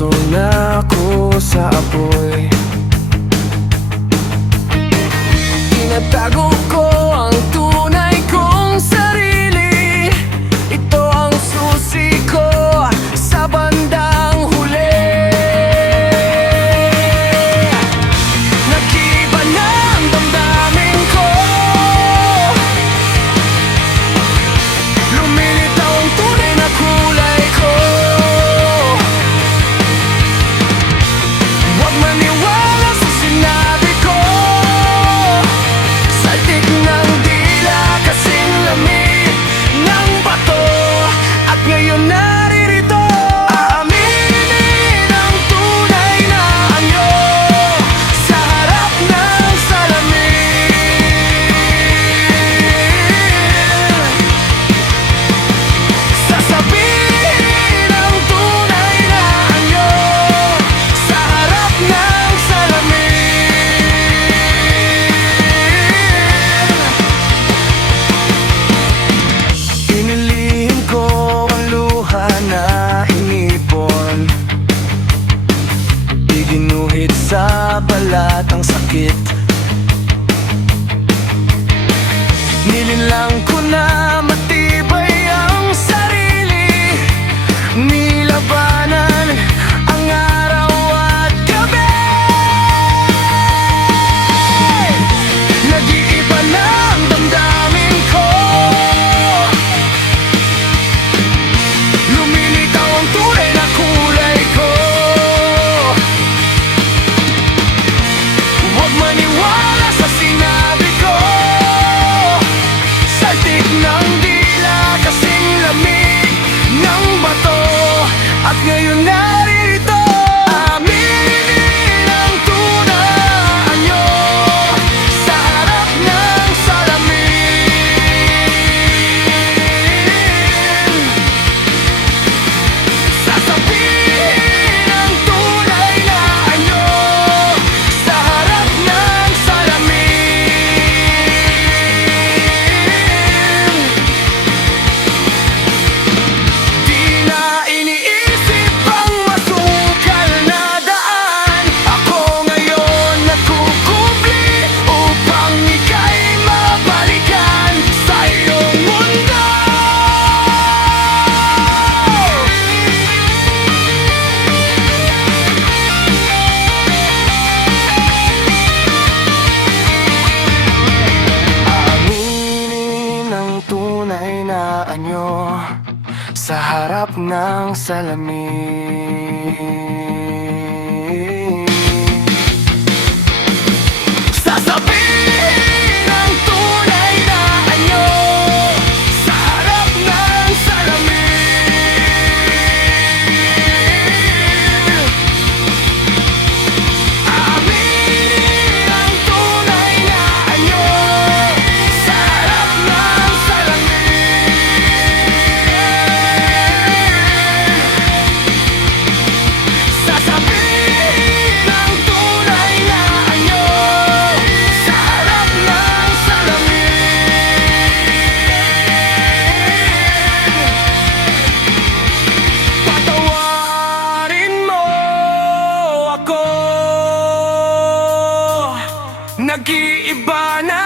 puso na ako sa apoy. Tinatago ko ang tunay kong sarili. Ito ang susi ko sa bandang huli. Nag-iba na ang damdamin ko. Lumilitaw ang tunay na kulay ko. Huwag maniwala sa sinabi ko. Saltik ng dila kasing lamig ng bato. At ngayon naririto, aaminin ang tunay na anyo sa harap ng salamin. Sasabihin ang tunay na anyo sa harap ng salamin. Inilihim ko ang luha na inipon. Iginuhit sa balat ang sakit. Nilinlang ko na matibay ang sarili. Nilabanan ang araw at gabi. Nag-iiba na ang damdamin ko. Lumilitaw ang tunay na kulay ko. Huwag maniwala sa sinabi ko. Saltik ng dila kasing lamig ng bato. At ngayon naririto, aminin ang tunay anyo sa harap ng salamin. Sasabihin ang tunay na anyo sa harap ng salamin. Di na iniisip ang masukal na daan. Ako ngayon nagkukubli upang ika'y mabalikan sa iyong mundo. Aaminin ang tunay na anyo sa harap ng salamin. Sasabihin ang tunay na anyo sa harap ng salamin. Aminin ang tunay na anyo sa harap ng salamin. Sasabihin ang tunay na anyo sa harap ng salamin. Patawarin mo ako. Nag-iiba na